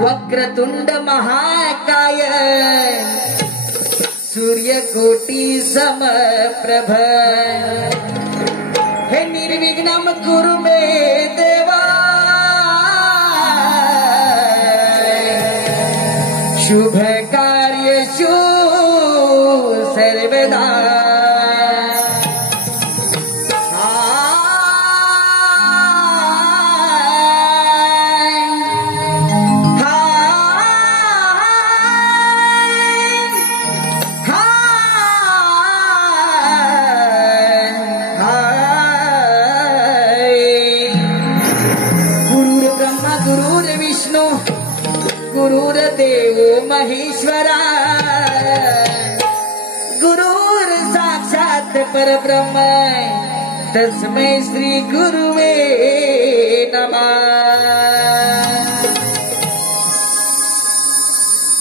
वक्रतुंड महाकाय सूर्यकोटी समप्रभ हे निर्विघ्नं कुरु मे देवा शुभ कार्येषु सर्वदा गुरुर्देवो महेश्वरा गुरुर् साक्षात परब्रह्म तस्मै श्री गुरुवे नमः।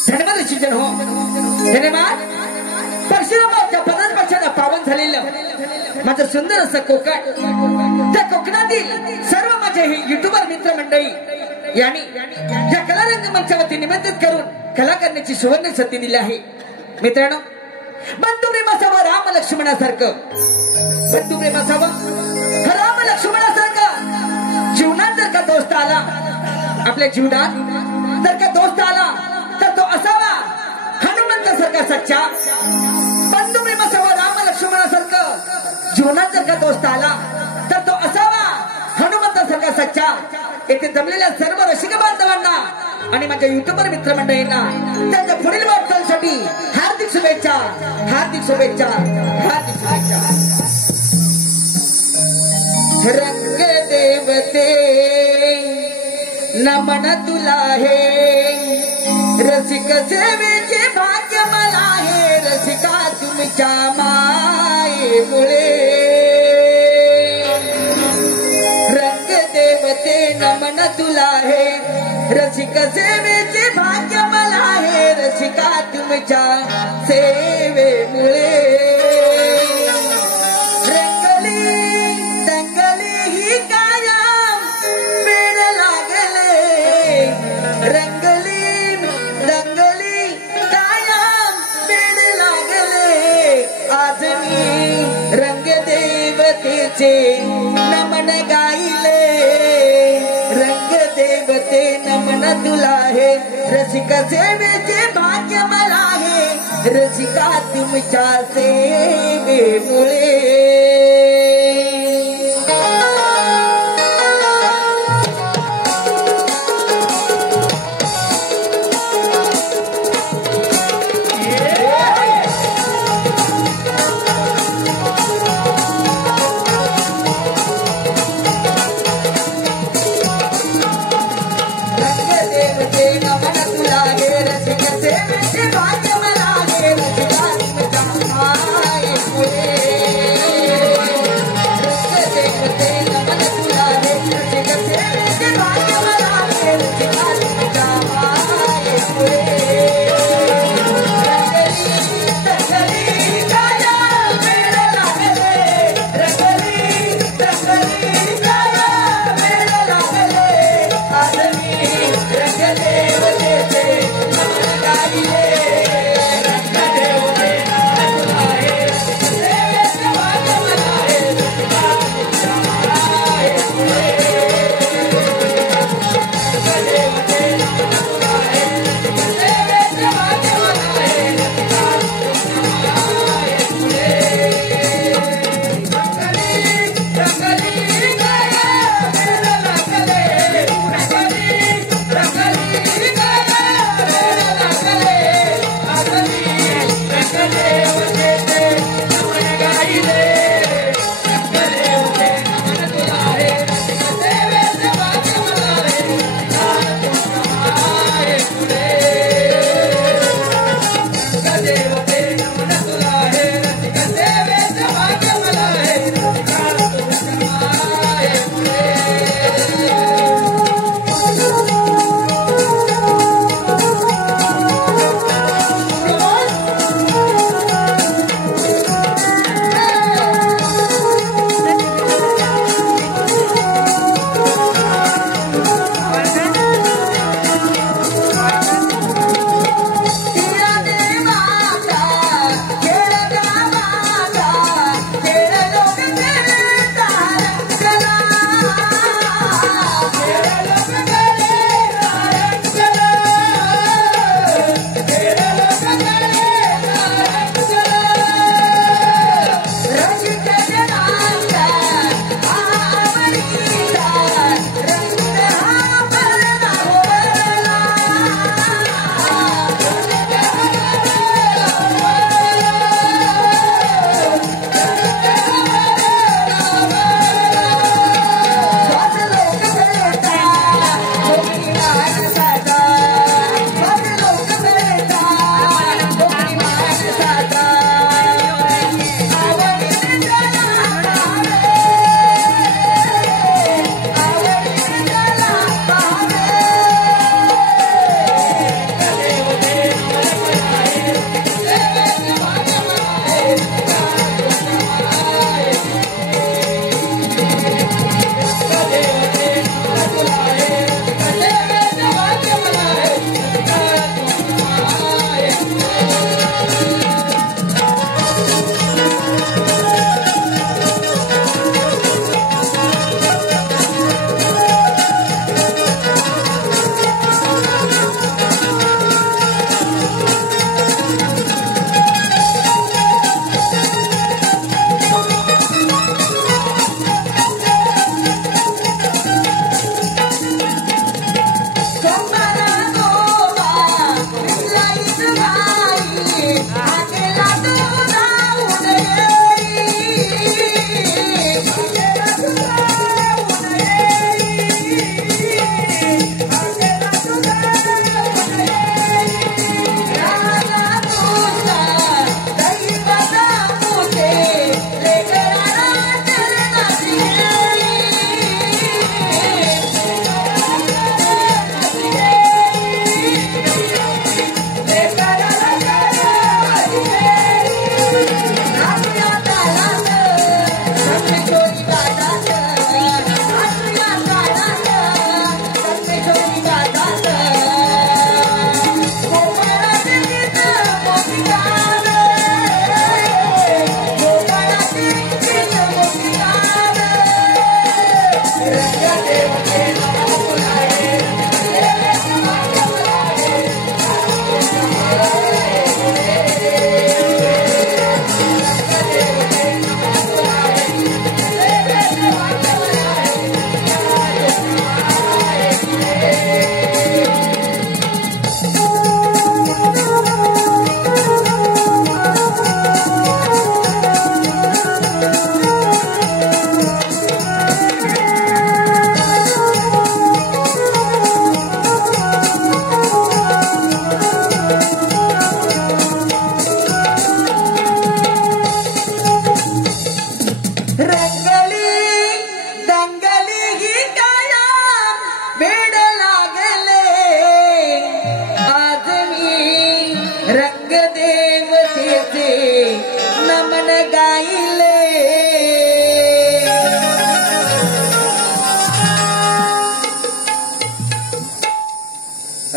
धन्यवाद हो धन्यवाद। परशुरामाच्या पदांपासून पावन झालेलं माझं सुंदर असं कोकण, त्या कोकणातील सर्व माझे हे युट्यूबर मित्र मंडळी यांनी या कलारंग मंचावरती निमंत्रित करून कला करण्याची सुवर्ण संधी दिली आहे। मित्रांनो, बंधू प्रेम असावं राम लक्ष्मणासारखं, बंधू प्रेम असावं राम लक्ष्मणासारखं। जीवनात जर का दोस्त आला, आपल्या जीवनात जर का दोस्त आला तर तो असावा हनुमंतासारखा सच्चा। बंधू प्रेम असावं राम लक्ष्मणासारखं, जीवनात जर का दोस्त आला तर तो असावा हनुमंतासारखा सच्चा। येथे जमलेल्या सर्व रसिक बांधवांना आणि माझ्या युट्यूबर मित्रमंडळींना त्यांच्या पुढील वाटचालीसाठी हार्दिक शुभेच्छा, हार्दिक शुभेच्छा, हार्दिक शुभेच्छा। रंग देवते नमन तुला हे, रसिक सेवेचे भाग्य मला हे, रसिका तुमच्या मायेमुळे। देवते नमन तुला हे, रसिक सेवेचे भाग्य मला हे, रसिका तुमच्या सेवेमुळे। रंगली दंगली ही कायम वेड लागले, रंगली दंगली कायम वेड लागले। आज मी रंग देवतेचे नमन गाईले, देवते नमन तुला हे, रसिक सेवेचे भाग्य मला हे, रसिका तुमच्या सेवेमुळे। भाग्य मला हे, रसिका तुमच्या मायेमुळे।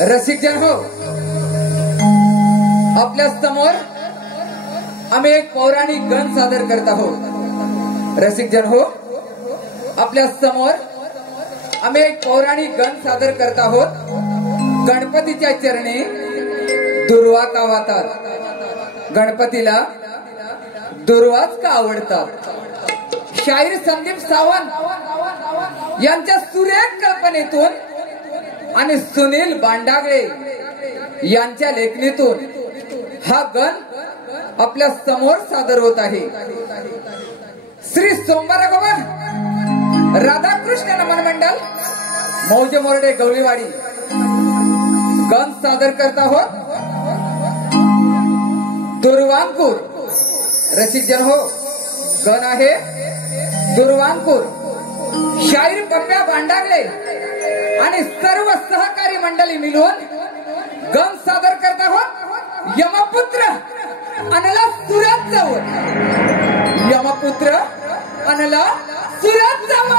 रसिक जन हो, आपल्या समोर आम्ही एक पौराणिक गण सादर करत आहोत. रसिक जन हो, आपल्या समोर आम्ही एक पौराणिक गण सादर करत आहोत. गणपतीच्या चरणी दुर्वा का वाहतात, गणपतीला दुर्वाच का आवडतात. शाहीर संदीप सावंत यांच्या सुरेख कल्पनेतून आणि सुनील बांडागळे यांच्या लेखणीतून हा गण आपल्या समोर सादर होत आहे. श्री सोमवारगोबर राधाकृष्ण नमन मंडल मौजे मोरडे गवळीवाडी गण सादर करत आहोत. दुर्वांकुर. रसिक जन हो, गण आहे दुर्वांकुर. शाहीर पप्प्या बांडागळे आणि सर्व सहकारी मंडळी मिळून गण सादर करत आहोत. यमपुत्र अनला सुरात जाऊन, यमपुत्र अनला सुरात जाऊन.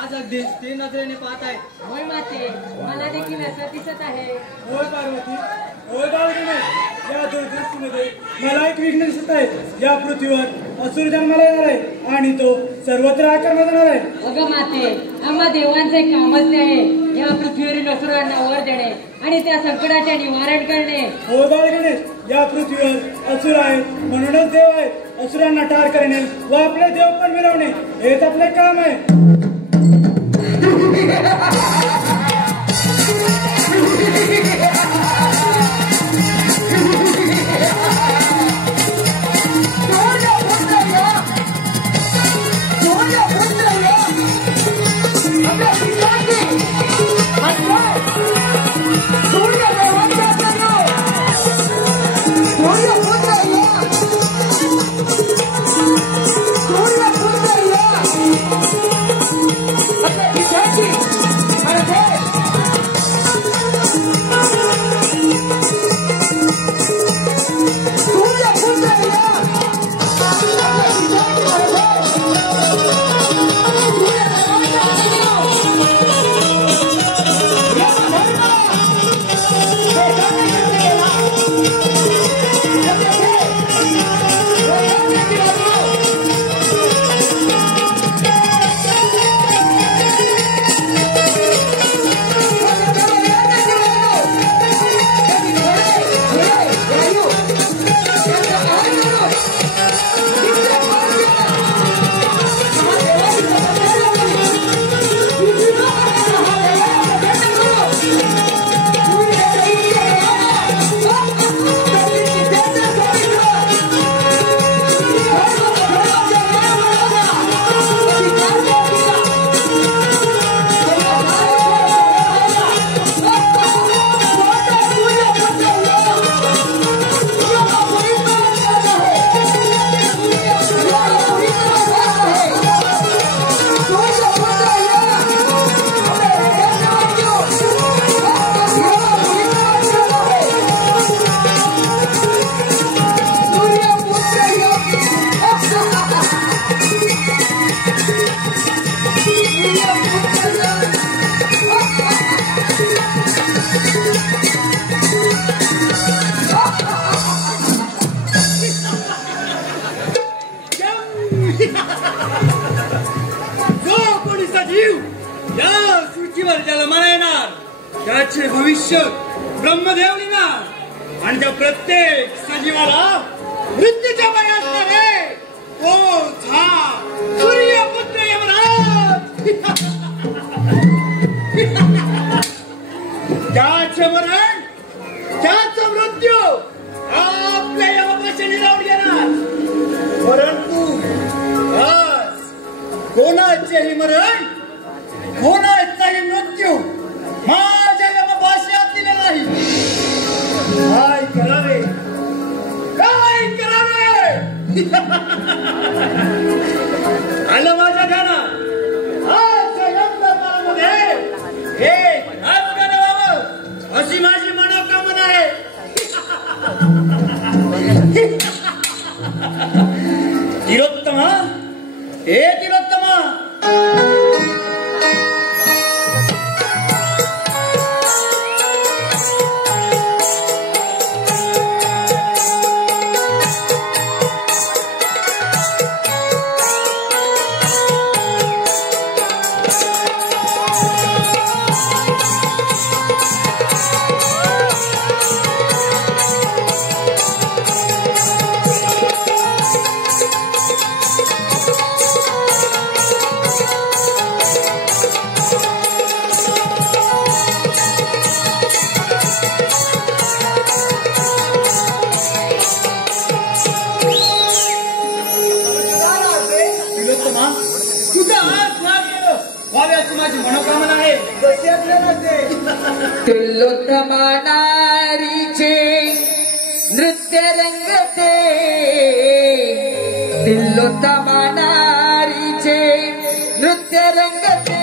आज अगदी ते नजरेने पाहत आहे. होय माते, मला देखील असं दिसत आहे. होय पार्वती, होय बाळगणे, या दूरदृष्टीमध्ये मला एक विघ्न दिसत आहे. या पृथ्वीवर असुर जन्माला येणार आहे आणि तो सर्वत्र आक्रमण होणार आहे. अगं माते, आम्हा देवांचे कामच ते आहे या पृथ्वीवरील असुरांना वर देणे आणि त्या संकटाचे निवारण करणे. होय बाळगणे, या पृथ्वीवर असुर आहेत म्हणूनच देव आहेत. असुरांना ठार करणे व आपले देव पण मिळवणे हेच आपले काम आहे. त्याचे भविष्य ब्रह्मदेव लिहिणार आणि त्या प्रत्येक सजीवाला मृत्यूच्या बळी असणार आहे. तोच हा सूर्यपुत्र यमराज. त्याचे मरण, त्याचा मृत्यू आपल्या यमापाशी निरावून येणार. आलं माझ्या ध्यानात आज यंत्रमाळामध्ये हे आज करावं अशी माझी मनोकामना आहे. तिलोत्तमा, हे तिलोत्तमा, माझी मनोकामना आहे. तिलोत्तमा नारीचे नृत्य रंगते, तिलोत्तमा नारीचे नृत्य रंगते,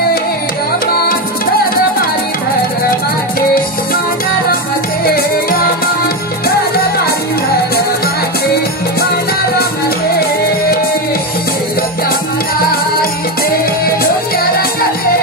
रामा धर्मारी धर्माचे मन रमते, रामा धर्मारी धर्माचे मन रमते. तिलोत्तमा नारीचे नृत्य रंगते,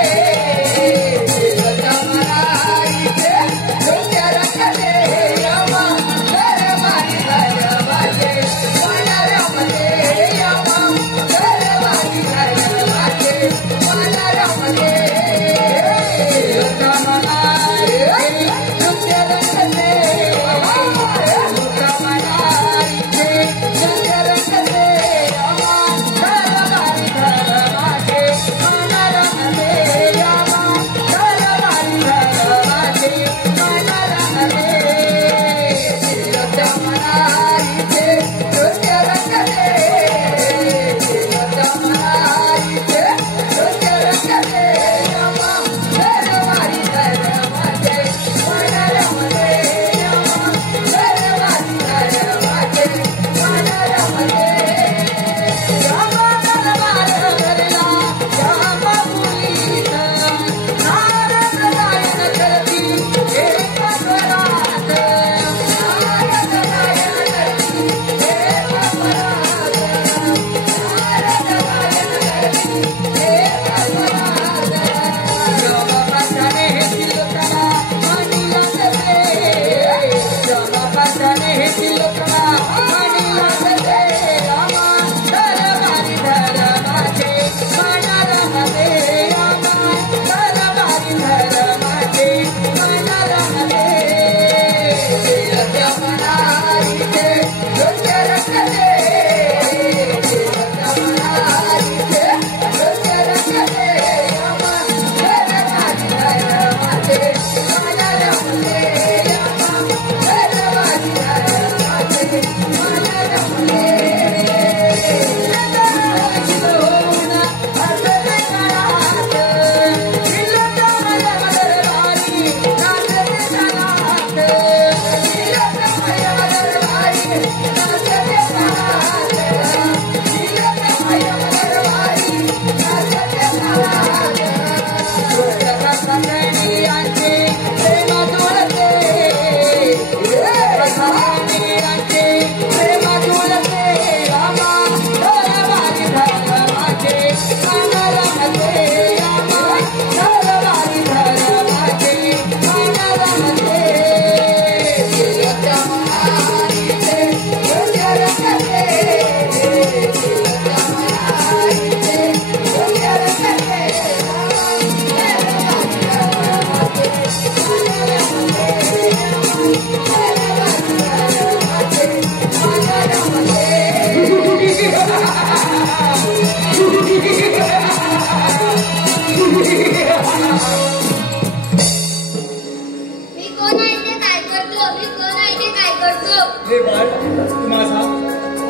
हे बाळ, तू माझा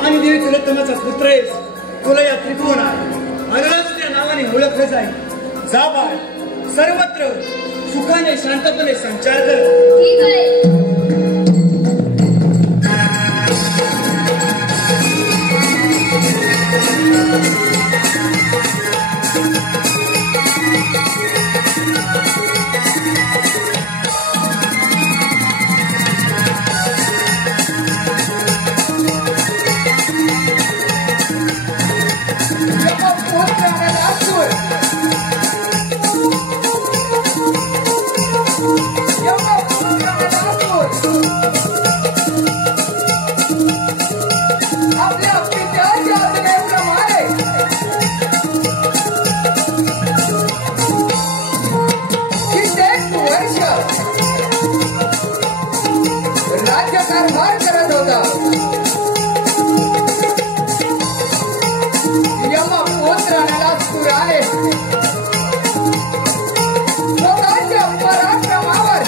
आणि देवी तिलोत्तमाचा पुत्र आहेस. तुला या त्रिभुवनात अरळच त्या नावाने ओळखलं जाईल. जा बाळ, सर्वत्र सुखाने शांतपणे संचार कर. ठीक आहे. कारभार करत होता. यमपुत्र नलासुराने स्वतःच्या पराक्रमावर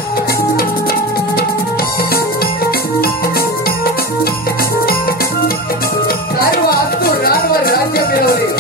सर्व असुरांवर राज्य मिळवले.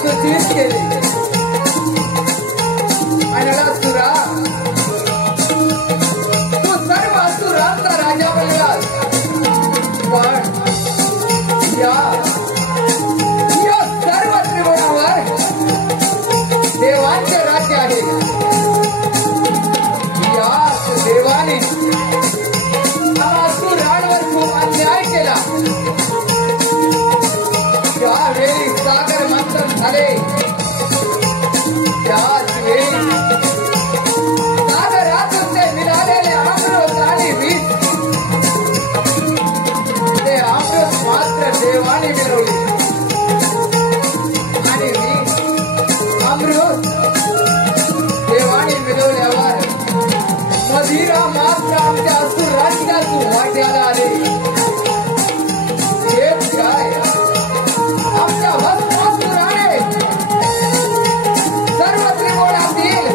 सूचित केले. अनलासुरा तू सर्व असुरांचा राजा बनलास. पण या सर्व त्रिभुवनावर देवांचे राज्य आहे. याच देवाने असुरांवर खूप अन्याय केला. त्यावेळी सागर मंथन झाले. त्याच वेळी सागरातून ते मिळालेले अमृत आणि विष ते अमृत मात्र देवाने मिळवले. आणि विष अमृत देवाने मिळवल्यावर मदिरा मात्र आमच्या असुर राज्यातून वाट्याला आले. हेच काय आमच्या भस्मासुराने सर्व त्रिकोणातील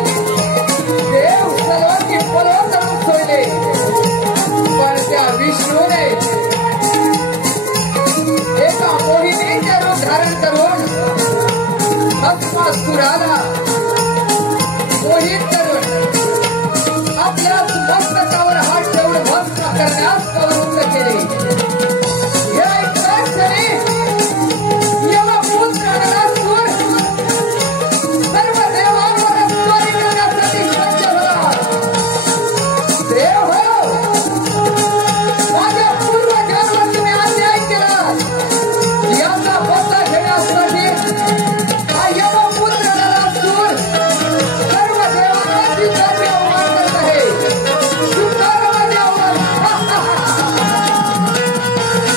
देव सर्वांची पलवंतरून सोडले. पण त्या विष्णूने एका मोहिनीचे रूप धारण करून भस्मासुराला मोहित करून आपल्या मस्तकावर हात ठेवून भस्म करण्यास प्रवृत्त केले. या ऐकताच सर्व देवांवर स्वारी करण्यासाठी सज्ज झाला. देव हो, माझ्या पूर्वजांवर तुम्ही अन्याय केला. याचा बदला घेण्यासाठी हा यमपुत्र नलासूर सर्व देवांना जिजाचे अवमान करत आहे. सुंदर माझे अवमान.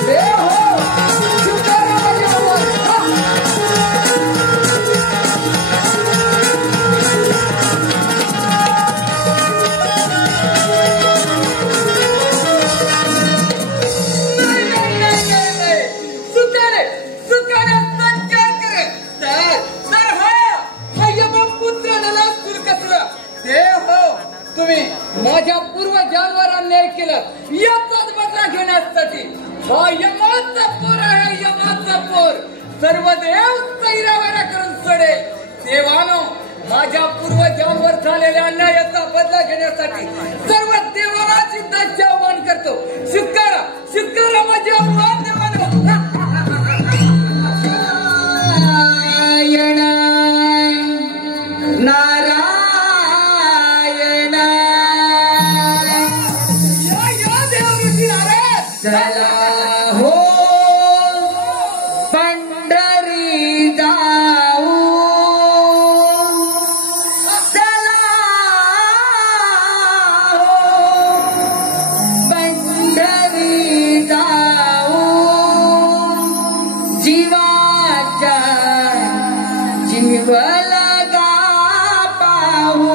देव हो, सुंदर माझे अवमान. तुम्ही माझ्या पूर्वजांवर अन्याय केला. याचाच बदला घेण्यासाठी हा यमाचा पोर आहे. यमाचा पोर सर्व देव सैरावारा करून सोडेल. देवानो, माझ्या पूर्वजांवर झालेल्या अन्यायाचा बदला घेण्यासाठी सर्व देवाला सिद्धाचे आव्हान करतो. स्वीकारा माझे आव्हान देवानो. नारायण चला हो पंढरी जाऊ. चला हो पंढरी जाऊ. जीवाच्या जीव लगा पाहू.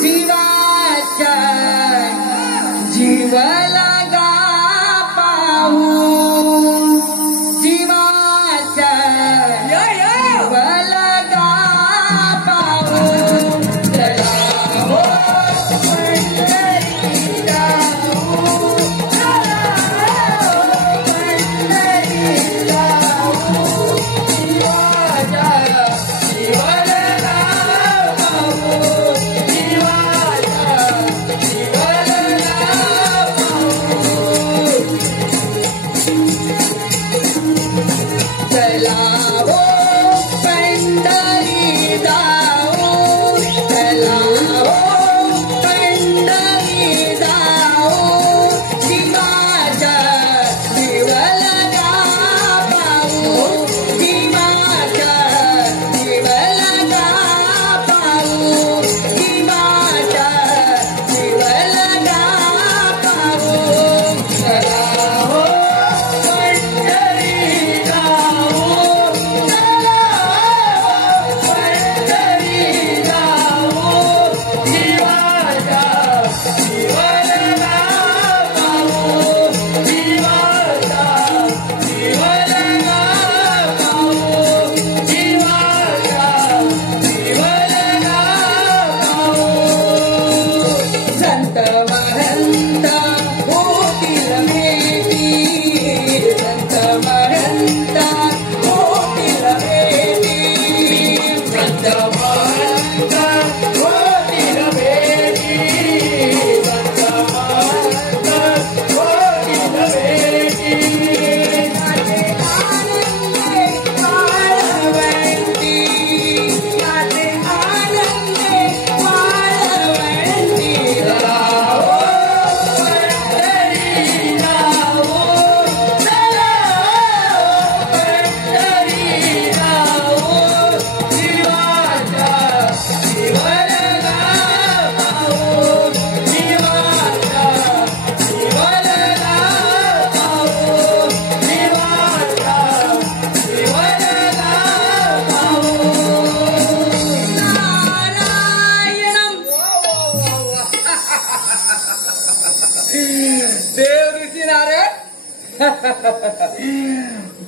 जीवाच्या जीव लगा पाहू. जीवाच्या जीव लगा पाहू. चला हो पंढरी जाऊ. चला हो पंढरी जाऊ. जीवाच्या जीव लगा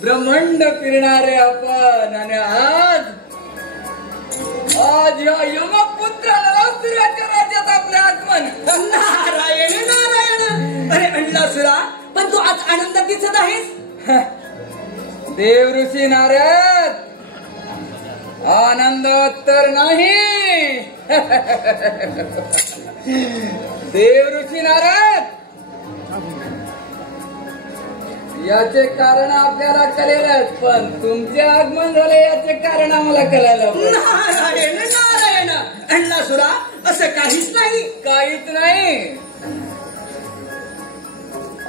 ब्रह्मांड फिरणारे आपण आणि आज या यमपुत्राला सूर्याच्या राज्यात आपले आगमन. नारायण नारायण. अरे अंडलासुरा, पण तू आज आनंदात दिसत आहेस. देव ऋषी नारद, आनंद तर नाही. देव ऋषी नारद, याचे कारण आपल्याला कळेलच, पण तुमचे आगमन झाले याचे कारण आम्हाला कळालं. नारायण नारायण. अंडलासुरा, असं काहीच नाही. काहीच नाही.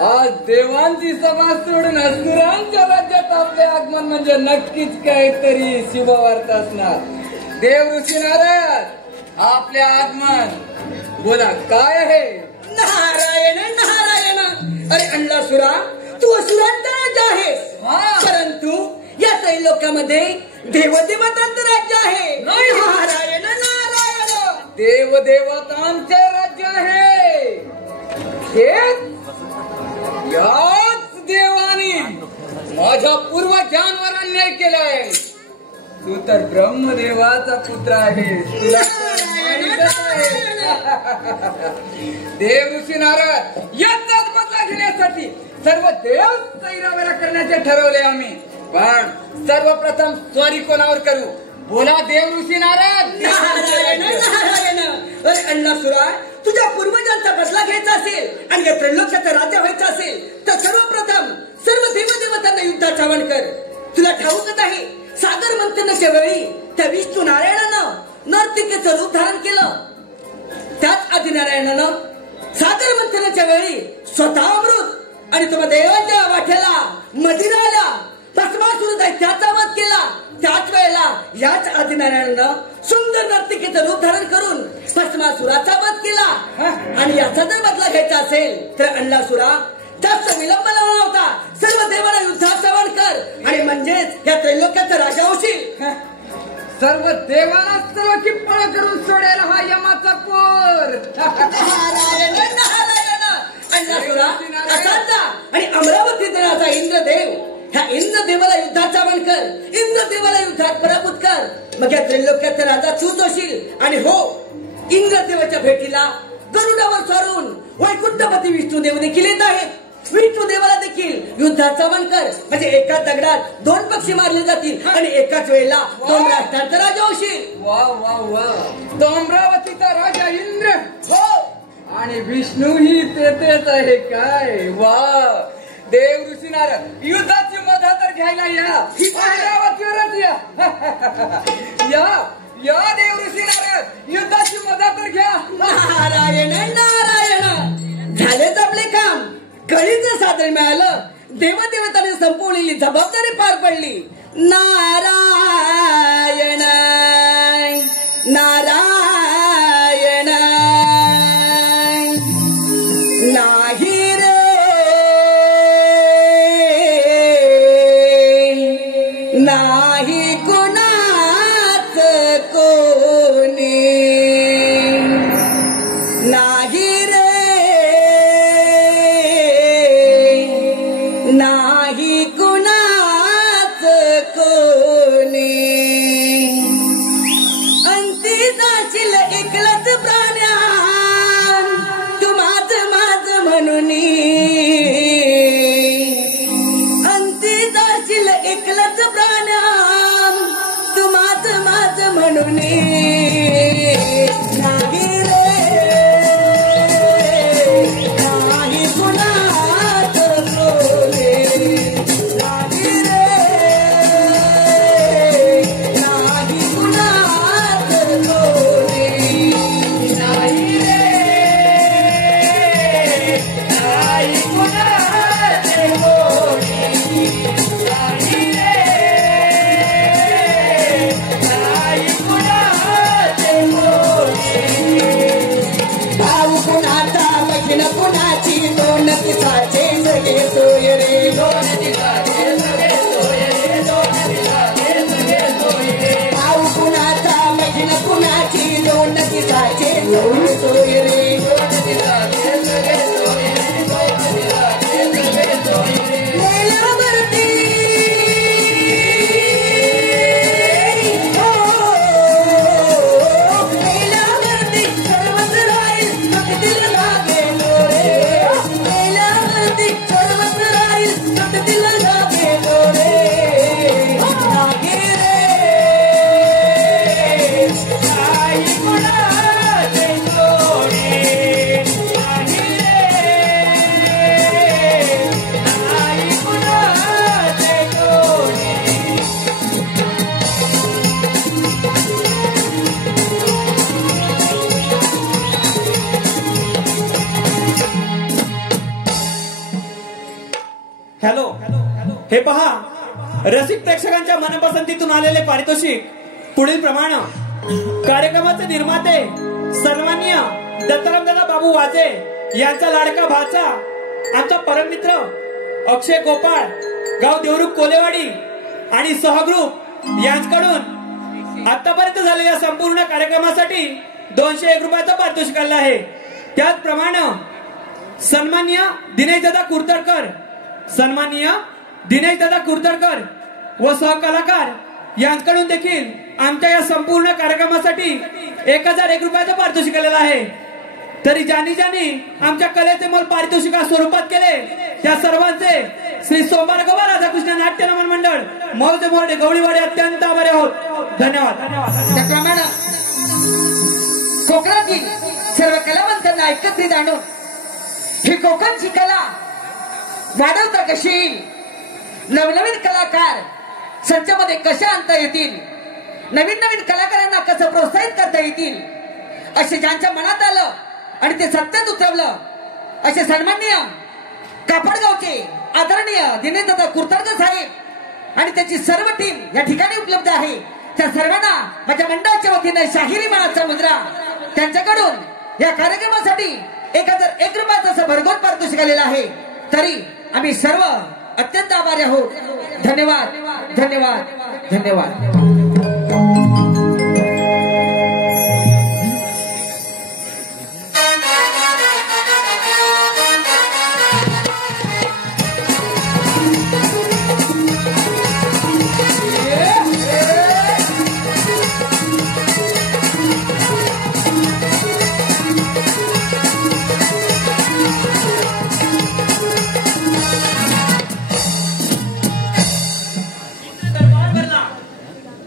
आज देवांची सभा सोडून असुरांच्या राज्यात आपले आगमन म्हणजे नक्कीच काहीतरी शुभवार्त असणार. देव ऋषी नारद, आपले आगमन बोला काय आहे. नारायण नारायण. अरे अंडलासुरा, तू असुरांचा राजा आहेस, परंतु या त्रैलोक्यामध्ये देवदेवतांचं राज्य आहे. नारायण नारायण. देवदेवतांचे राज्य आहे. याच देवानी माझ्या पूर्वजांवर अन्याय केलाय. तू तर ब्रह्मदेवाचा पुत्र आहेस, तुला देव ऋषी नारद, याचाच बदला घेण्यासाठी सर्व देव सैरावेरा करण्याचे ठरवले आम्ही. पण सर्वप्रथम स्वारी कोणावर करू बोला देव ऋषी नारद. नारायण नारायण. अरे अंडलासुरा, तुझ्या पूर्वजांचा बदला घ्यायचा असेल आणि या त्रैलोक्याचा राजा व्हायचा असेल तर सर्वप्रथम सर्व देवदेवतांना युद्धात आवाहन कर. तुला ठाऊकच आहे, सागर मंथनाच्या वेळी त्या विष्णू नारायणानं नर्तिकेचं रूप धारण केलं. त्याच आदिनारायणानं सागर मंथनाच्या वेळी स्वतः अमृत आणि तुम्हा देवांच्या वाट्याला मदिराला भस्मासुर त्याचा वध केला. त्याच वेळेला याच आदिनारायणानं सुंदर नर्तिकेचं रूप धारण करून भस्मासुराचा वध केला. आणि याचा जर बदला घ्यायचा असेल तर अंडलासुरा, जास्त विलंब लावला होता. सर्व देवाला युद्धात आवाहन कर आणि म्हणजेच या त्रैलोक्याचा राजा होशील. सर्व देवाला सर्व किप्पळ करून सोडेल हा यमाचा पोर. नारायण नारायण. अंडलासुरा, असाच जा आणि अमरावती देण्याचा इंद्रदेव, ह्या इंद्रदेवाला युद्धात आवाहन कर. इंद्रदेवाला युद्धात पराभूत कर. मग या त्रैलोक्याचा राजा तूच होशील. आणि हो, इंद्रदेवाच्या भेटीला गरुडावर चढून वैकुंठपती विष्णुदेव देखील येत आहेत. विष्णुदेवाला देखील युद्धाचा आवाहन कर. म्हणजे एकाच दगडात दोन पक्षी मारले जातील आणि एकाच वेळेला दोन राष्ट्रांचा राजा होशील. वा वा वा. तो अमरावतीचा राजा इंद्र, हो, आणि विष्णू ही तेथेच आहे काय. वा. देव ऋषी नारद, युद्धाची मदत तर घ्यायला या. अमरावतीवरच या. या देव ऋषी नारद, युद्धाची मदत तर घ्या. नारायण नारायण. झालेच आपले काम. कळीचं सादर मिळालं. देवदेवताने संपवलेली जबाबदारी पार पडली. नारायण नारायण. नाही रे नाही कुणाच कोणी. नाही रे नाही कुणाच कोणी. अंती जाशील एकलच प्राण्या, तू माझ माझ म्हणून. अंती जाशील एकलच प्राण्या, तू माझ माझ म्हणून. कोणी नाही रे नाही कुणात कोणी नाही रे नाही कुणात कोणी नाही रे नाही कुणात कोणी नाही रे नाही कुणात कोणी भाऊ कुणाचा बहीण कुणाची दोन दिवसाचे सगळे सोय रे दोन दिवसाचे सगळे सोय रे दोन दिवसाचे सगळे सोय रे भाऊ कुणाचा बहीण कुणाची दोन दिवसाचे सोय रे दोन दिवसाचे सगळे सोय रे दोन दिवसाचे सगळे सोय रे मेल्यावरती मेल्यावरती सर्वच राहील तकदीर लागेलो रे मेल्यावरती सर्वच राहील तकदीर लागेलो रे लागे रे नाही कुणाचे कोणी नाही रे नाही कुणाचे कोणी हॅलो हे पहा रसिक प्रेक्षकांच्या मनपसंतीतून आलेले पारितोषिक पुढील प्रमाणे कार्यक्रमाचे निर्माते सन्माननीय दत्तारामदादा बाबू वाजे यांचा लाडका भाचा आमचा परममित्र अक्षय गोपाळ गाव देवरुख कोलेवाडी आणि सहग्रुप यांच्याकडून आतापर्यंत झालेल्या संपूर्ण कार्यक्रमासाठी 201 रुपयाचं पारितोषिक आलं आहे। त्याचप्रमाणे सन्माननीय दिनेशदादा कुर्तडकर व सहकलाकार यांच्याकडून देखील आमच्या या संपूर्ण कार्यक्रमासाठी 1001 रुपयाचं पारितोषिक आलेलं आहे। तरी ज्यांनी आमच्या कलेचे मोल पारितोषिका स्वरूपात केले त्या सर्वांचे श्री सोमवार गोवा राधाकृष्ण नाट्य नमन मंडळ मौजे मोरडे गवळीवाडे अत्यंत आभारी आहोत। धन्यवाद। त्याप्रमाणे कोकणातील सर्व कलावंतांना एकत्रित आणून ही कोकणची कला वाढवता कशी येईल, नवनवीन कलाकार संचामध्ये कशा आणता येतील, नवीन कलाकारांना कसं प्रोत्साहित करता येतील असे ज्यांच्या मनात आलं आणि ते सत्यात उतरवलं असे सन्माननीय कापडगावचे आदरणीय दिनेशदादा कुर्तडकर साहेब आणि त्याची सर्व टीम या ठिकाणी उपलब्ध आहे। त्या सर्वांना माझ्या मंडळाच्या वतीने शाहिरी मानाचा मुद्रा त्यांच्याकडून या कार्यक्रमासाठी 1001 रुपयाचं भरघोस पारितोषिक आलेलं आहे। तरी आम्ही सर्व अत्यंत आभारी आहोत। धन्यवाद धन्यवाद धन्यवाद।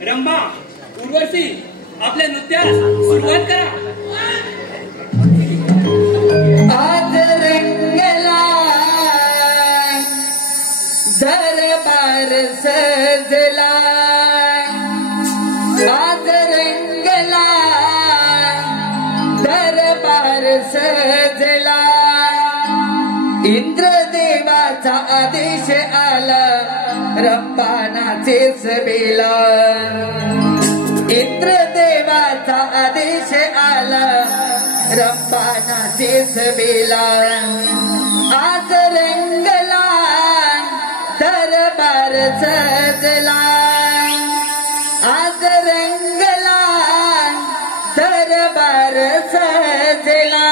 रंभा उर्वशी आपल्या नृत्याला सुरुवात करा। आज रंगला दरबार सजला, आज रंगला दरबार सजला, इंद्रदेवाचा आदेश आला रंभानाचे सभेला, इंद्रदेवाचा आदेश आला रंभानाचे सभेला, आज रंगला दरबार सजला, आज रंगला दरबार सजला।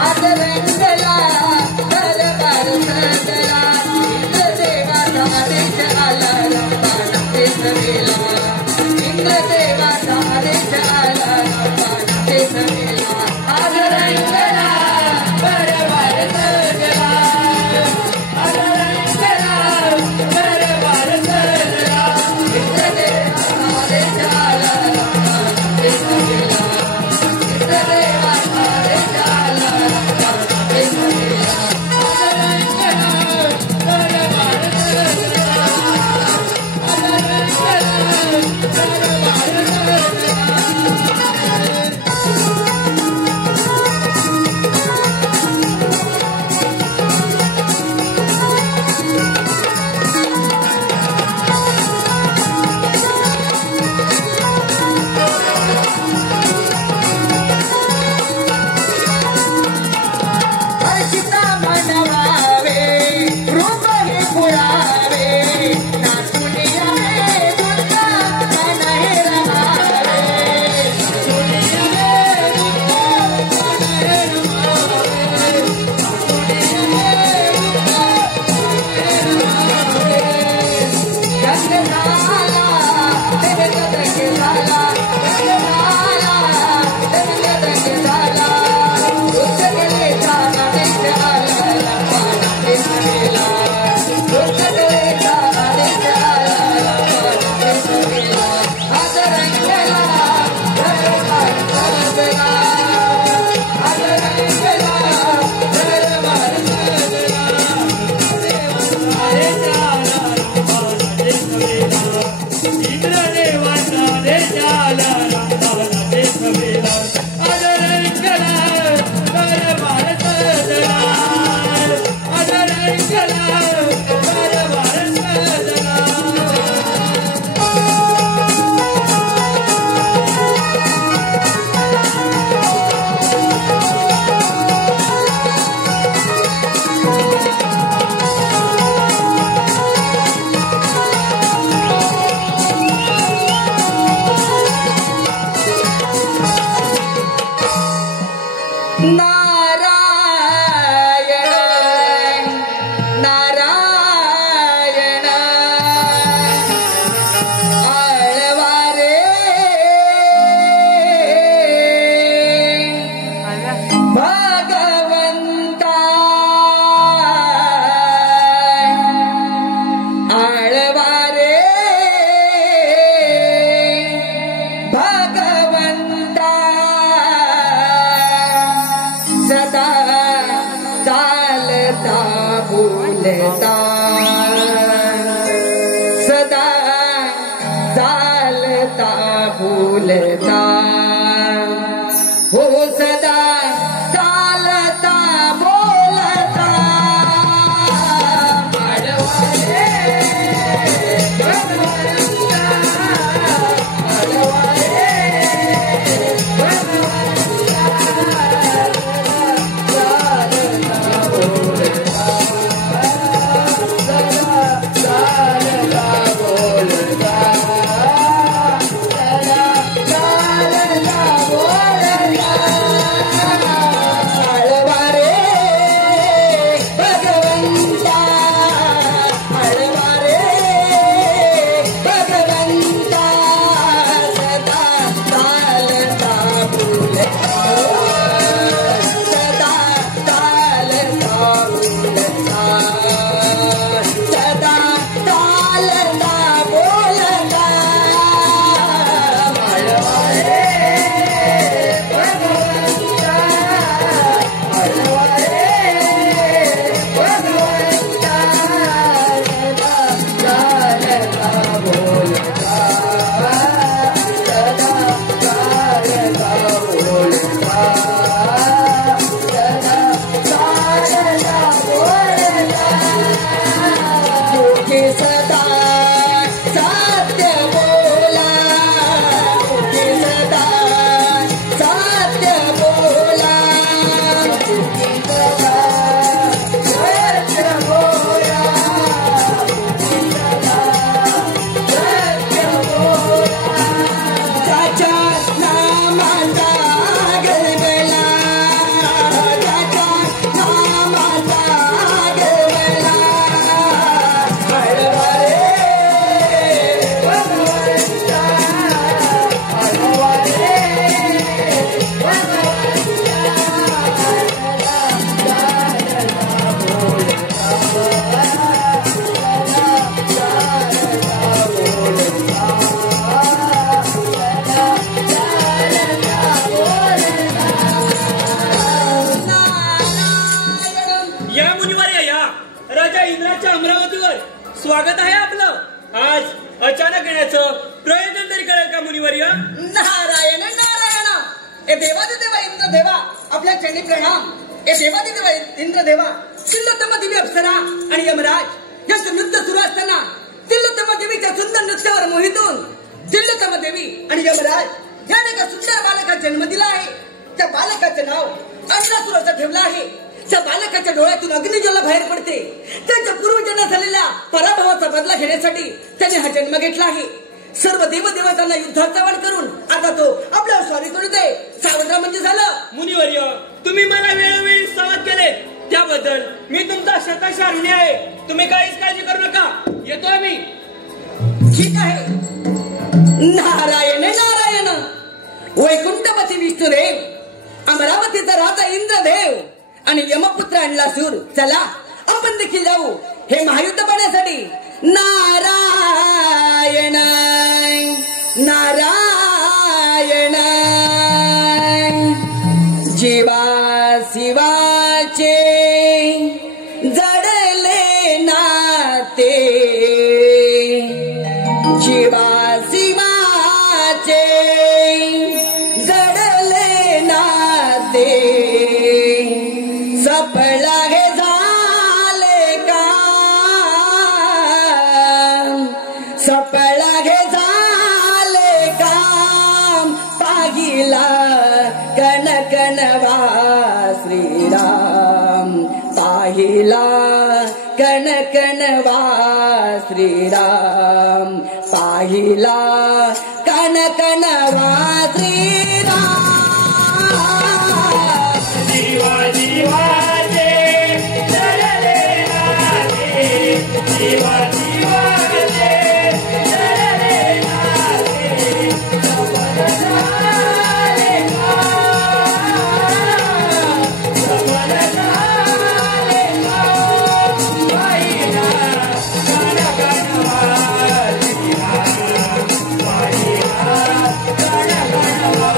आज रंगला बोलता सदा चालता बोलता हो सदा चालता बोलता स्वागत आहे आपलं. आज अचानक येण्याचं प्रयोजन तरी कळेल का मुनिवर्य? नारायण नारायण. ए देवादिदेवा इंद्रदेवा आपल्या चरणी प्रणाम. ए देवादिदेवा इंद्रदेवा तिलोत्तम देवी अप्सरा आणि यमराज यांचं नृत्य सुरू असताना तिलोत्तम देवीच्या सुंदर नृत्यावर मोहित होऊन तिलोत्तम देवी आणि यमराज याने एका सुंदर बालकाचा जन्म दिला आहे. त्या बालकाचं नाव अश्वासुर असं ठेवलं आहे. त्या बालकाच्या डोळ्यातून अग्निज्वाला बाहेर पडते. त्याच्या पूर्वजन्मात झालेल्या पराभवाचा बदला घेण्यासाठी त्याने हा जन्म घेतला आहे. सर्व देवदेवतांना युद्धात चवण करून आता तो आपल्यावर स्वारी करीत आहे. सावध म्हणजे झालं. मुनिवर्य, तुम्ही मला वेळोवेळी संवाद केले त्याबद्दल मी तुमचा शतशः ऋणी आहे. तुम्ही काहीच काळजी करू नका. येतो आम्ही. ठीक आहे. नारायण नारायण. वैकुंठपती विष्णुदेव, अमरावतीचा राजा इंद्रदेव आणि यमपुत्र आणला सूर. चला आपण देखील जाऊ हे महायुद्ध पाहण्यासाठी. नारायण नारायण. जीवा शिवाचे जडले नाते, जीवा शिवाचे जडले नाते. सफळ हे झाले काम, सफळ हे झाले काम. पाहिला कणकणवा श्रीराम, पाहिला कणकणवा श्रीराम, पाहिला कणकणवा श्रीराम. जीवा जीवाचे जडले नाते, जीवा जीवाचे जडले नाते. सफल झाले काम, सफल झाले काम. पाहिला कणकणवा श्रीराम, पाहिला कणकणवा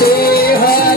देह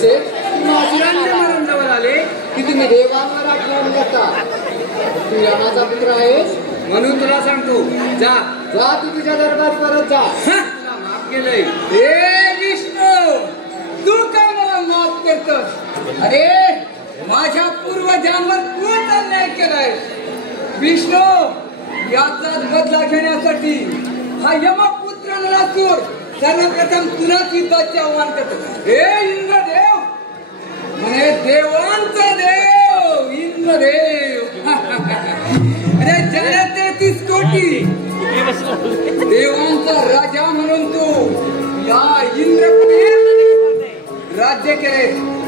तसे मासुरांचे मरण जवळ आले की तुम्ही देवांवर आठवण करता. तू यमाचा पुत्र आहेस म्हणून तुला सांगतो, जा जा तू तुझ्या दरबार परत जा. तुला माफ केलंय. हे विष्णू, तू काय मला माफ करतोस? अरे माझ्या पूर्वजांवर तू अन्याय केलाय. विष्णू, याचाच बदला घेण्यासाठी हा यमपुत्र नरासूर सर्वप्रथम तुलाच युद्धाचे आव्हान करतो. हे इंद्रदेव, म्हणे देवांचा देव इंद्रदेव. अरे जगात 33 कोटी देवांचा राजा म्हणून तू या इंद्रपुरीत राज्य केले,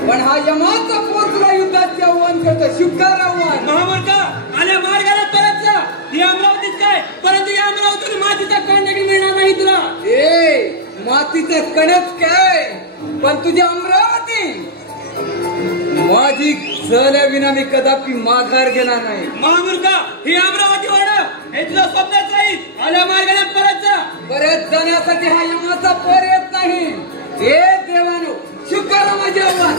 पण हा यमाचा पोर तुला युद्धाचे आव्हान करतो. शुभकार आव्हान. महामूर्खा, आल्या मार्गाला परत जा. ही अमरावतीच काय, परंतु या अमरावतीतून मातीचा कण देखील मिळणार नाही तुला. ए मातीचं कणच काय, पण तुझी अमरावती माझी विना मी कदापि माघार घेणार नाही. महामूर्खा, ही अमरावती वाडा हे तुझं स्वप्नच राहील. आल्या मार्गाला परत जा. परत जाण्यासाठी हा यमाचा पोर येत नाही. हे देवानो, शुक्र माझे आव्हान.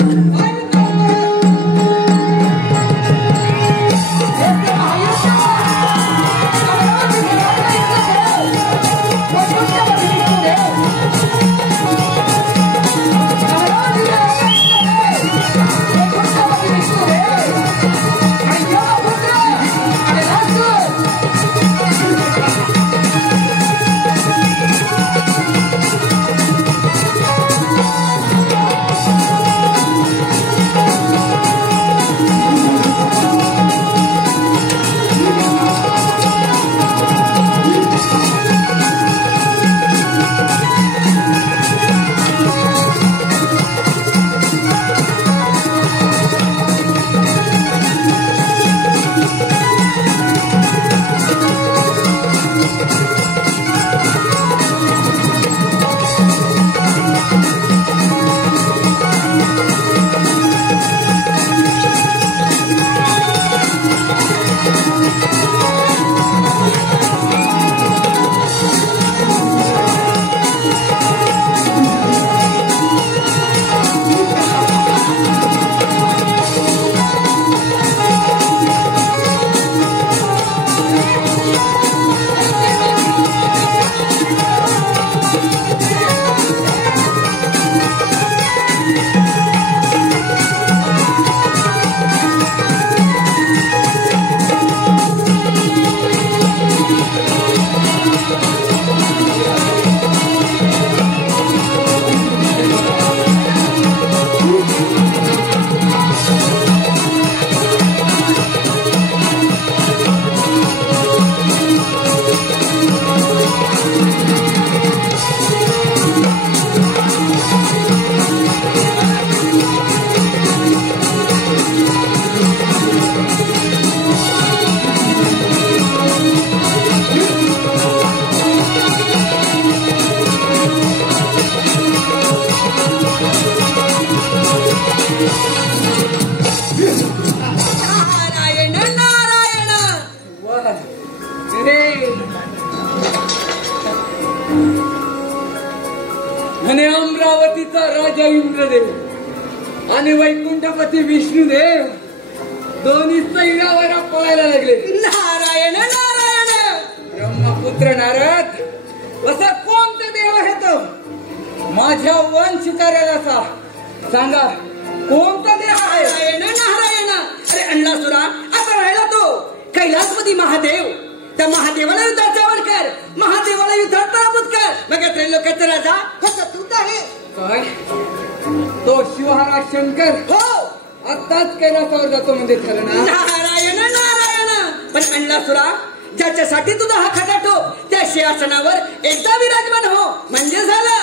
म्हणे अमरावतीचा राजा इंद्रदेव आणि वैकुंठपती विष्णुदेव दोन्ही सैन्यावर पळायला लागले. नारायण नारायण. ब्रह्मपुत्र नारद, असा कोणता देव आहे तो माझ्या वंश कार्याला सांगा, कोणता देव आहे? नारायण नारायण. अरे अण्णासुरा, आता राहिला तो कैलासपती महादेव. त्या महादेवाला युद्धात जावण कर, महादेवाला युद्धात पराभूत कर. मग त्रैलोक्याचा राजा फक्त तूच आहे. काय तो शिवहारा शंकर? हो, आताच कैलासावर जातो म्हणजे खरं ना? नारायण नारायण. पण अण्णासुरा, ज्याच्यासाठी तुझा हा खटा ठोक त्या सिंहासनावर एकदा विराजमान हो म्हणजे झालं.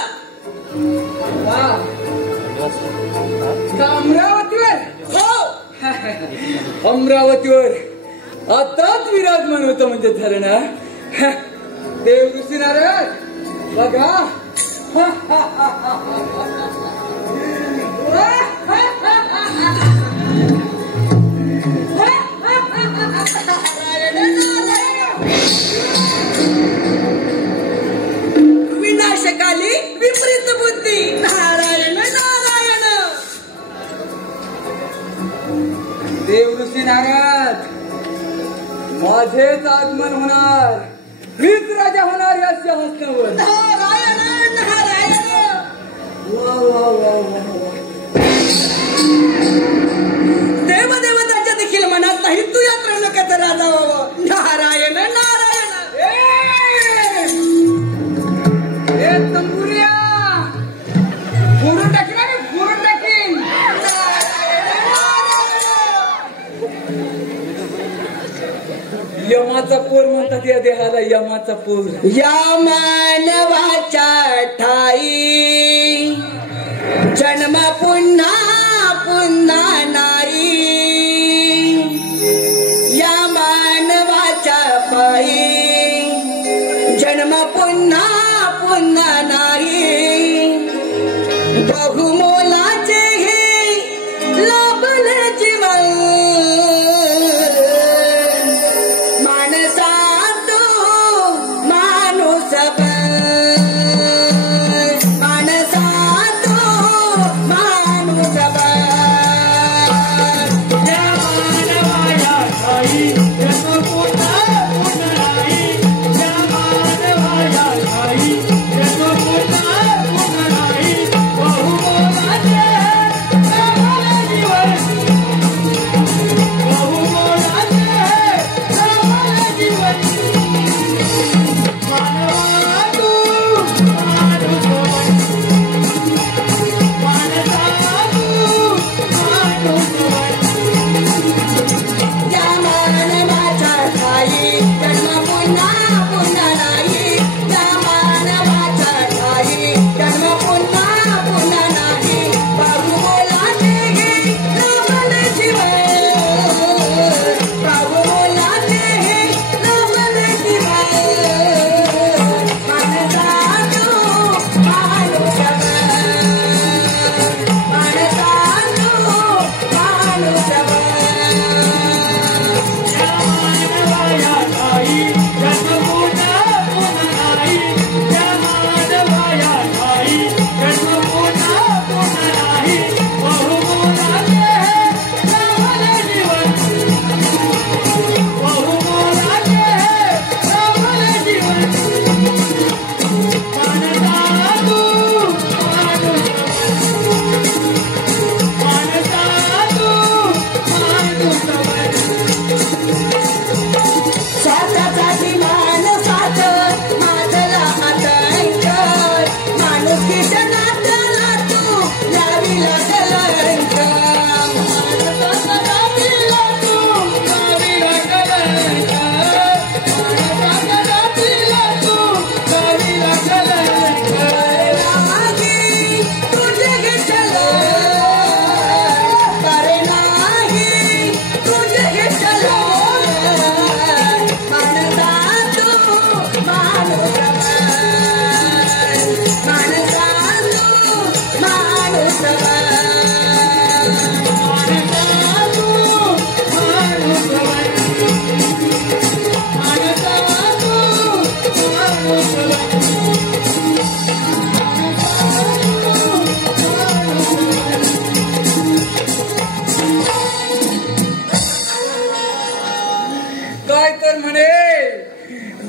अमरावतीवर? हो, अमरावतीवर आताच विराजमान होतं म्हणजे झालं ना? देव ऋषी नारद बघा, विनाशकाली विपरीत बुद्धी. नारायण नारायण. देवऋषी नाराज, माझेच आगमन होणार, मीच राजा होणार या सिंहासनावर. नारायण नारायण. वा वा वा वा. देवदेवतांच्या देखील मनात नाही तू या त्रैलोक्याचा राजा व्हावं. नारायण नारायण. ए तंबुऱ्या, फोडून टाकीन आणि फोडून टाकीन. यमाचा पोर म्हणतात या देहाला, यमाचा पोर. या मानवाच्या ठाई जन्म पुन्हा पुन्हा नाही. या मानवाच्या पायी जन्म पुन्हा पुन्हा नाही. बहुमोलाचे हे लाभले जीवन. माणसा तो माणूस बन. माणसा तो माणूस बन.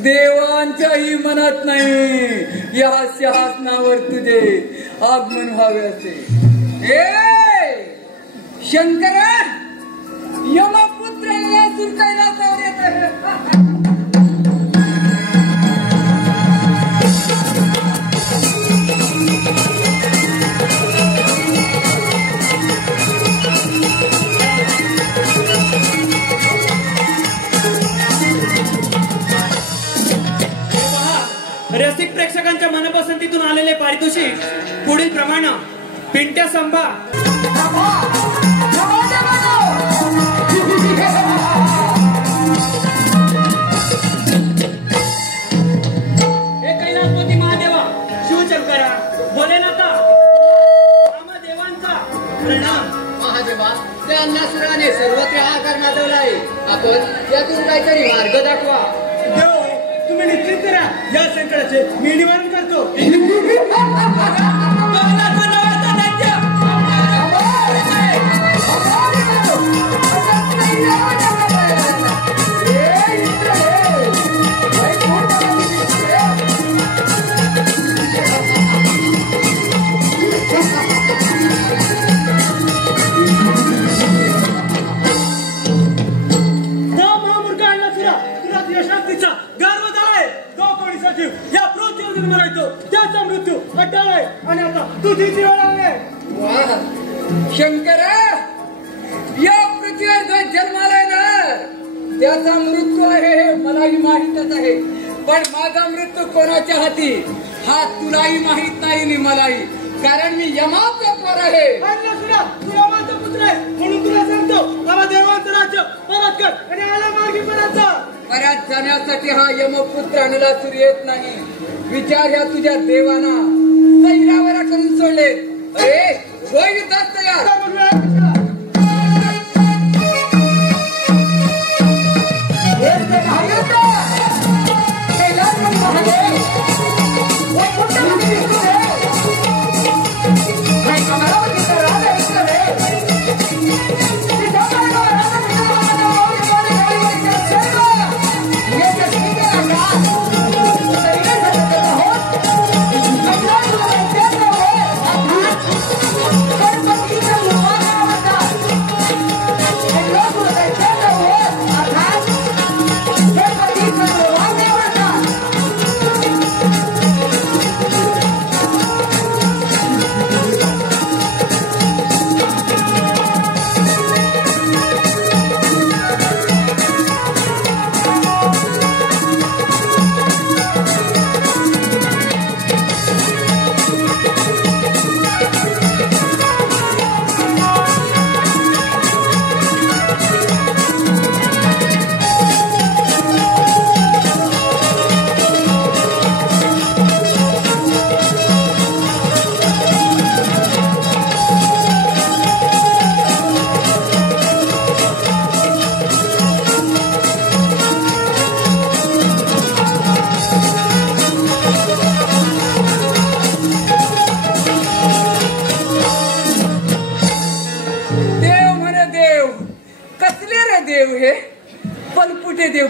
देवांच्याही मनात नाही या सिंहासनावर तुझे आगमन व्हावे असे. शंकरा, यमपुत्रांना सुरकायला जाऊन येत आहे. रसिक प्रेक्षकांच्या मनपसंतीतून आलेले पारितोषिक पुढील प्रमाणे. पिंट्या संभा, हे कैलासपती महादेवा, शिवशंकरा, भोलेनाथा, आम्हा देवांचा प्रणाम. महादेवा, त्या अन्नासुराने सर्वत्र हाहाकार माजवला आहे. आपण यातून काहीतरी मार्ग दाखवा. तुम्ही निश्चित करा, या संकटाचे मी निवारण करतो. अटळ आहे आणि आता तुझीच वेळ आहे. वा शंकरा, या पृथ्वीवर जो जन्माला येणार त्याचा मृत्यू आहे हे मलाही माहीतच आहे. पण माझा मृत्यू कोणाच्या हाती हा तुलाही माहित नाही आणि मलाही, कारण मी यमाचा पोर आहे. तू यमाचा पुत्र आहे म्हणून तुला सांगतो मला देवांचं राज्य परत कर आणि आला मार्गी परत जा. परत जाण्यासाठी हा यमपुत्र आणला सुरू येत नाही. विचार या तुझ्या देवाना सैरावरा करून सोडले. अरे होय युद्धात तयार.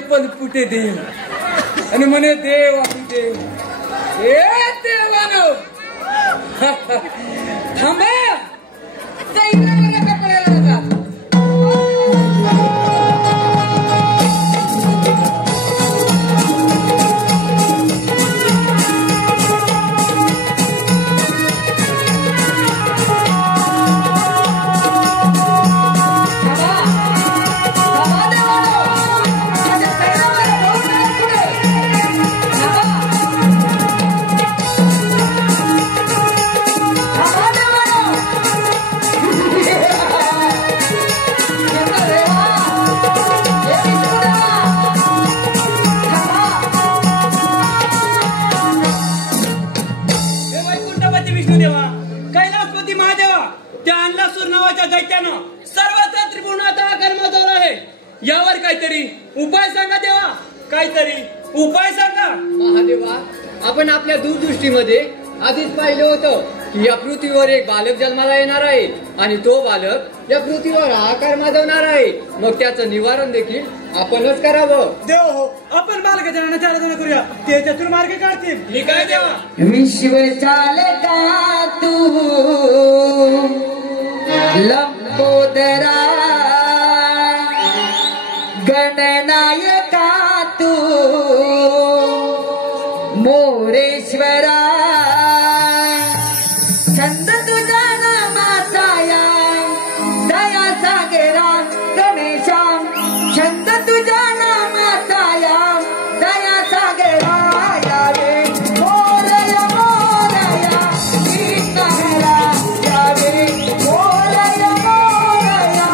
पलपुटे देव आणि म्हणे देव आणि देव हे देवानो थांबा पडायला होता. यावर काहीतरी उपाय सांगा देवा, काहीतरी उपाय सांगा. महादेवा, आपण आपल्या दूरदृष्टीमध्ये आधीच पाहिलं होतं की या पृथ्वीवर एक बालक जन्माला येणार आहे आणि तो बालक या पृथ्वीवर हाहाकार माजवणार आहे. मग त्याचं निवारण देखील आपणच करावं. देव हो, आपण बालकाच्या नावाची आराधना करूया, ते त्यातून मार्ग काढतील. मी काय देवा? विश्व चालका तू लंबोदरा, गणनायका तू मोरेश्वरा, छंद तुझा नामाचा या दया सागरा गणेशा, छंद तुझा नामाचा या दया सागरा यावे मोरया मोरया गीत गायला यावे मोरया मोरया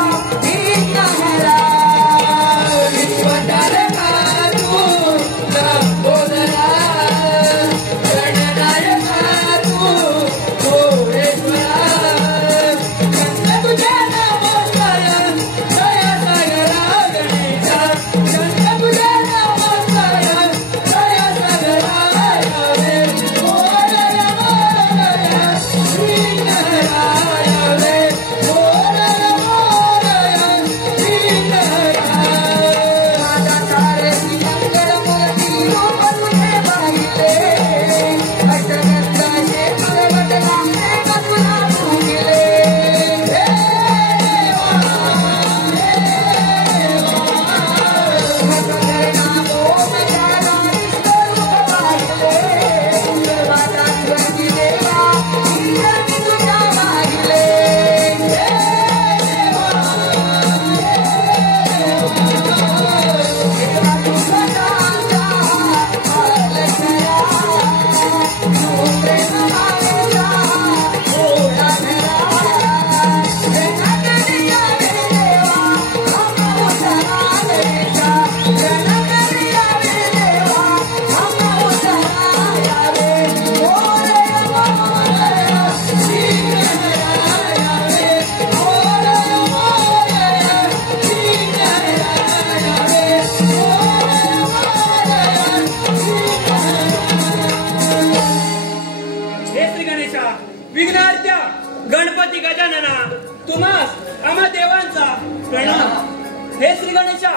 हे श्री गणेशा,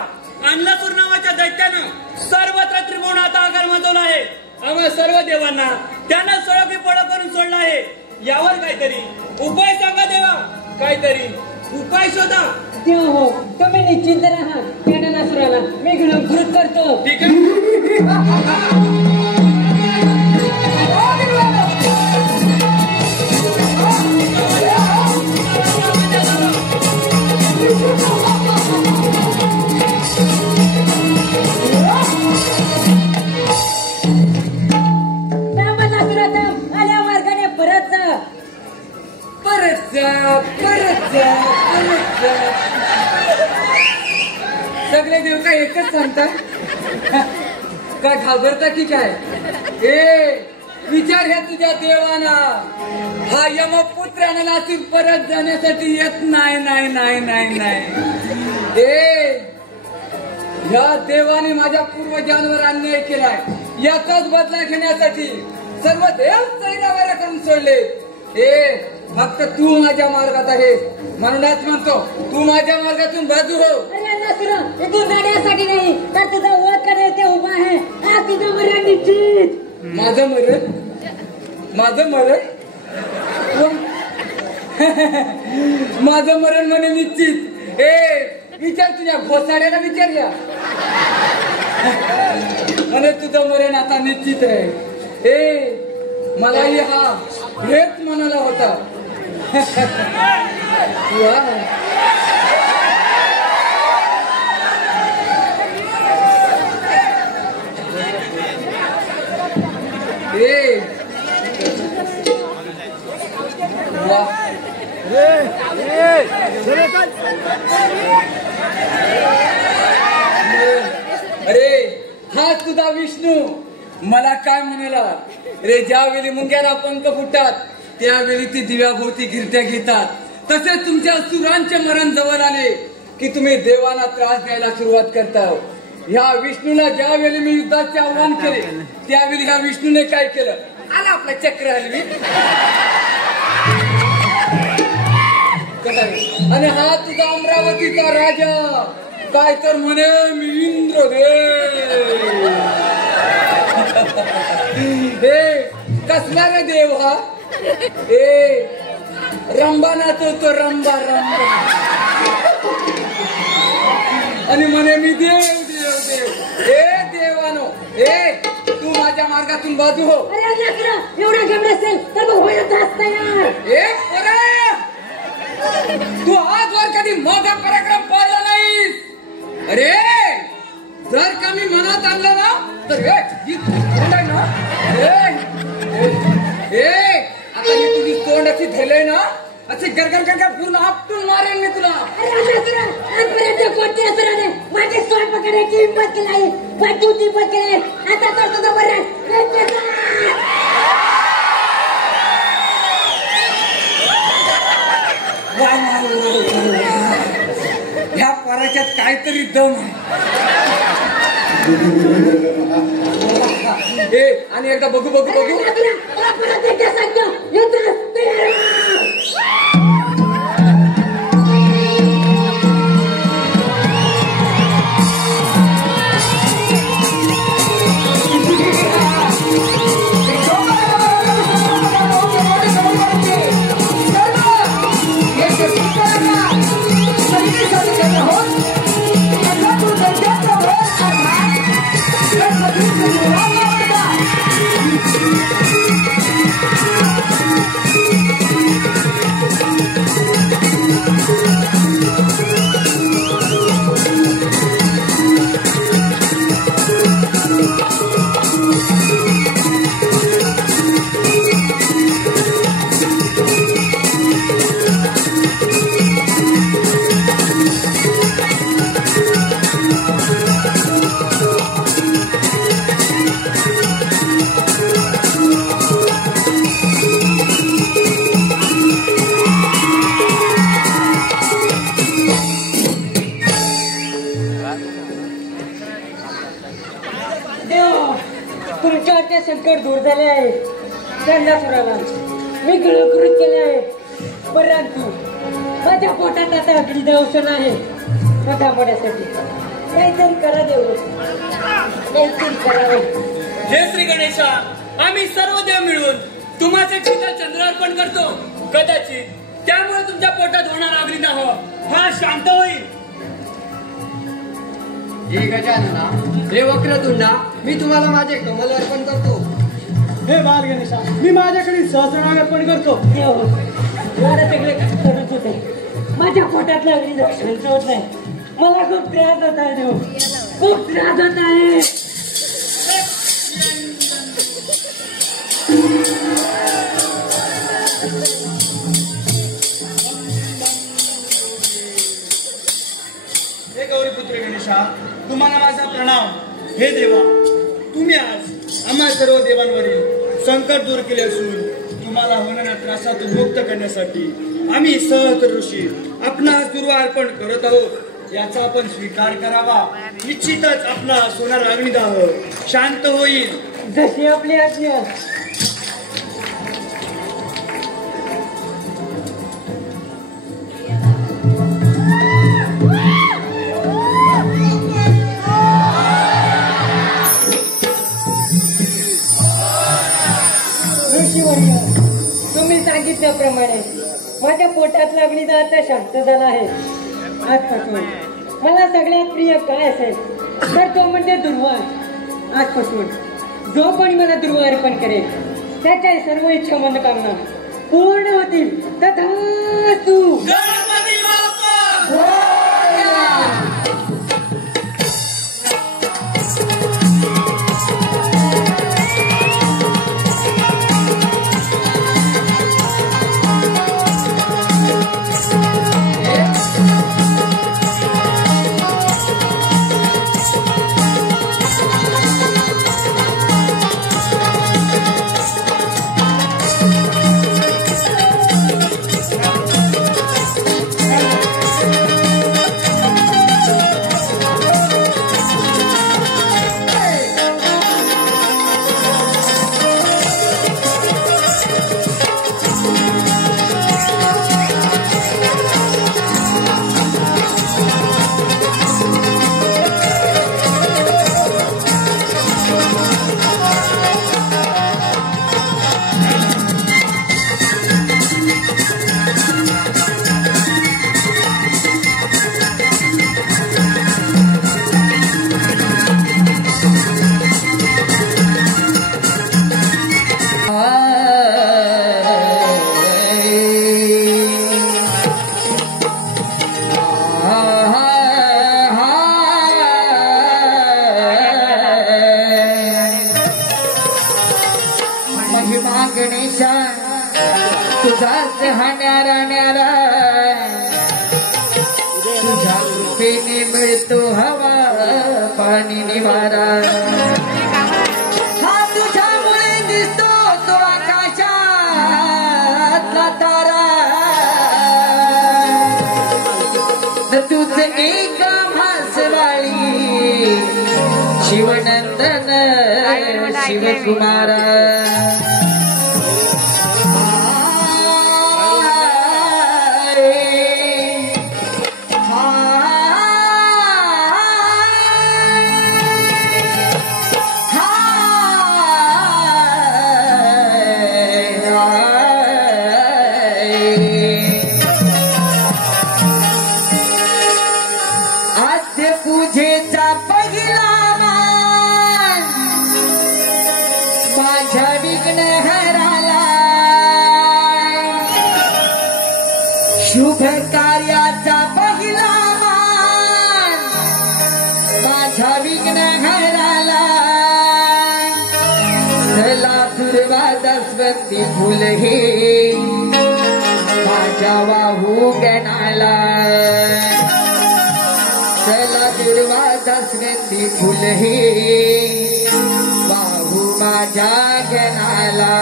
अन्नपूर नावाच्या दैत्यानं सर्वत्र त्रिभुवनाचा आकार माजवला आहे. आम्हा सर्व देवांना त्यानं सळकी पळ करून सोडला आहे. यावर काहीतरी उपाय सांगा देवा, काहीतरी उपाय शोधा. देव हो, तुम्ही निश्चिंत राहा. त्या नसुराला मी गिळंकृत करतो. ठीक आहे. आल्या मार्गाने परत जा. परत जा, परत जा, परत जा. सगळे देव काय एकच सांगतात? काय घाबरता की काय? विचार ह्या तुझ्या देवाना. हा यमपुत्रानं नासून परत जाण्यासाठी येत नाही, नाही, नाही, नाही, नाही. ह्या देवाने माझ्या पूर्वजांवर अन्याय केलाय. याचाच बदला घेण्यासाठी सर्व देव चैरावाऱ्या करून सोडले. फक्त तू माझ्या मार्गात आहेस, म्हणूनच म्हणतो तू माझ्या मार्गातून बाजू हो. तू जाण्यासाठी नाही तर तुझा वध करायचे उभा आहे. हा तुझं मरण निश्चित. माझं मरण? माझं मरण? माझं मरण म्हणे निश्चित. विचार तुझ्या घोसाड्याला विचारल्या म्हणे तुझं मरण आता निश्चित आहे. मलाही हा हेच म्हणाला होता. अरे हाच तुझा विष्णू. मला काय म्हणाला रे, ज्यावेळी मुंग्याला पंख फुटतात त्यावेळी ती दिव्याभोवती गिरट्या घेतात. तसेच तुमच्या सुरांचे मरण जवळ आले की तुम्ही देवाला त्रास द्यायला सुरुवात करता. ह्या विष्णूला ज्यावेळी मी युद्धाचे आव्हान केले त्यावेळी ह्या विष्णूने काय केलं? आला आपला चक्र हलवी. आणि हा तुझा अमरावतीचा राजा काय तर म्हणे मी इंद्रदेव. कसला रे देव हा? रंबा नाचवतो, रंबा रंबा. आणि म्हणे मी देव देव देव. देवानो, तू माझ्या मार्गातून बाजू हो. एवढा घेऊन असेल तर तू आजवर कधी माझा पराक्रम पाहिला नाहीस. अरे जर का मी मनात आणलं ना तर आता मी तुझी तोंड अशी धरले ना, असे गरगर गरगर पूर्ण आपटून मारेन मी तुला. कोणत्या असुराने माझे सोड पकडायची हिंमत केली आहे, वाटूची हिंमत केली आहे. आता तर तुझं बरं ह्या पराच्यात काहीतरी दम आहे. आणि एकदा बघू बघू बघू. तुमच्यावरचे संकट दूर झाले आहे. त्यांना सुराला मी गिळंकृत केले आहे, परंतु माझ्या पोटात आता अग्नी दंशन आहे. मोठ्या मोठ्यासाठी काहीतरी करा देऊ, काहीतरी करावं. हे श्री गणेशा, आम्ही सर्व देव मिळून तुम्हाला चिता चंद्रार्पण करतो. कदाचित त्यामुळे तुमच्या पोटात होणारा अग्निदाह हा शांत होईल. हे गजानना, हे वक्रतुंडा, मी तुम्हाला माझे कमल अर्पण करतो. हे बाल गणेशा, मी माझ्याकडे सहस्रनाग अर्पण करतो. देव एवढे सगळे करत होते, माझ्या पोटातला अग्निदाह शांत होत नाही. मला खूप त्रास होत आहे देव, खूप त्रास होत आहे. हे गौरीपुत्र गणेशा, तुम्हाला माझा प्रणाम. हे देवा, तुम्ही आज आम्हा सर्व देवांवरील संकट दूर केले असून तुम्हाला होणाऱ्या त्रासातून मुक्त करण्यासाठी आम्ही सहस्र ऋषी आपणास दुर्वा अर्पण करत आहोत. याचा आपण स्वीकार करावा. निश्चितच आपला होणारा अग्निदाह शांत होईल. जशी आपली आज्ञा. तुम्ही सांगितल्याप्रमाणे माझ्या पोटातला अग्निदाह आता शांत झाला आहे. आजपासून मला सगळ्यात प्रिय काय असेल तर तो म्हणजे दुर्वा. आजपासून जो कोणी मला दुर्वा अर्पण करेल त्याच्या सर्व इच्छा मनोकामना पूर्ण होतील. तथास्तु. गणेशा तुझाच हा न्यारा न्यारा, तुझ्या कृपेने मिळतो हवा पाणी निवारा. हा तुझ्यामुळे दिसतो तो आकाशातला तारा. तुझ एक भासवाळी शिवनंदन शिवकुमारा. पूजेचा पहिला मान माझ्या विघ्न हराला. शुभ कार्याचा पहिला मान माझ्या विघ्न हराला. चला दुर्वा दसवंती फुल हे माझ्या वाहू गणाला. चला दुर्वा दसवंती फुल हे वाहू माझ्या गणाला.